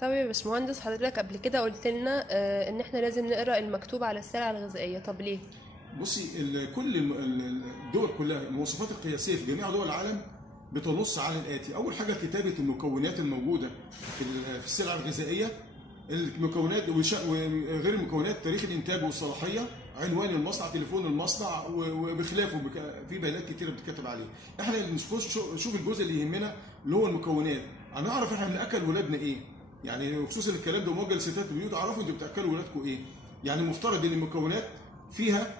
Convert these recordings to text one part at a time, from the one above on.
طب يا باشمهندس، حضرتك قبل كده قلت لنا ان احنا لازم نقرا المكتوب على السلع الغذائيه. طب ليه؟ بصي، كل الدول كلها المواصفات القياسيه في جميع دول العالم بتنص على الاتي. اول حاجه كتابه المكونات الموجوده في السلع الغذائيه، المكونات وغير المكونات، تاريخ الانتاج والصلاحيه، عنوان المصنع، تليفون المصنع وبخلافه، في بيانات كتيره بتتكتب عليه. احنا نشوف الجزء اللي يهمنا اللي هو المكونات. هنعرف احنا بناكل ولادنا ايه، يعني خصوصا الكلام ده موجه لستات البيوت. اعرفوا انتوا بتاكلوا ولادكم ايه. يعني المفترض ان المكونات فيها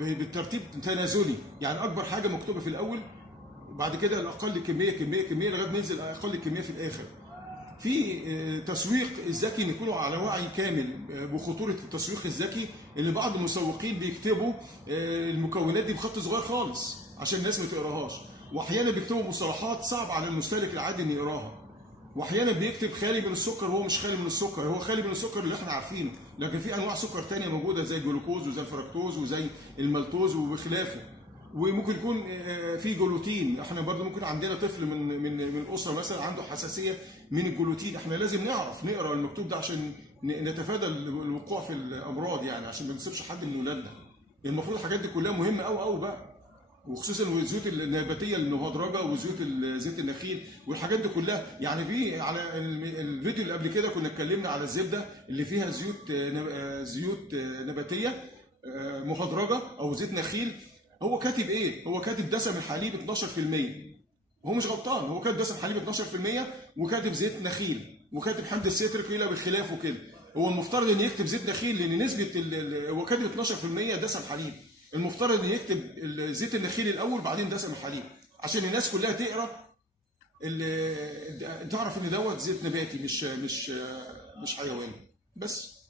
بالترتيب تنازلي، يعني اكبر حاجه مكتوبه في الاول، بعد كده الاقل كميه لغايه ما ينزل اقل كميه في الاخر. في تسويق الذكي يكونوا على وعي كامل بخطوره التسويق الذكي، اللي بعض المسوقين بيكتبوا المكونات دي بخط صغير خالص عشان الناس ما تقراهاش، واحيانا بيكتبوا مصطلحات صعب على المستهلك العادي انه يقراها، واحيانا بيكتب خالي من السكر وهو مش خالي من السكر، هو خالي من السكر اللي احنا عارفينه، لكن في انواع سكر تانية موجوده زي الجلوكوز وزي الفركتوز وزي المالتوز وبخلافه. وممكن يكون في جلوتين، احنا برضو ممكن عندنا طفل من اسره مثلا عنده حساسيه من الجلوتين، احنا لازم نعرف نقرا المكتوب ده عشان نتفادى الوقوع في الامراض، يعني عشان ما نسيبش حد من ولادنا. المفروض الحاجات دي كلها مهمه قوي قوي بقى، وخصوصا الزيوت النباتيه المهدرجه وزيوت زيت النخيل والحاجات دي كلها. يعني في على الفيديو اللي قبل كده كنا اتكلمنا على الزبده اللي فيها زيوت نباتيه مهدرجه او زيت نخيل. هو كاتب ايه؟ هو كاتب دسم الحليب 12%. هو مش غلطان، هو كاتب دسم حليب 12% وكاتب زيت نخيل وكاتب حمض الستريك الى بالخلاف وكده. هو المفترض ان يكتب زيت نخيل لان نسبه هو كاتب 12% دسم حليب، المفترض ان يكتب زيت النخيل الاول بعدين دسم الحليب عشان الناس كلها تقرا تعرف ان دوت زيت نباتي مش حيواني بس.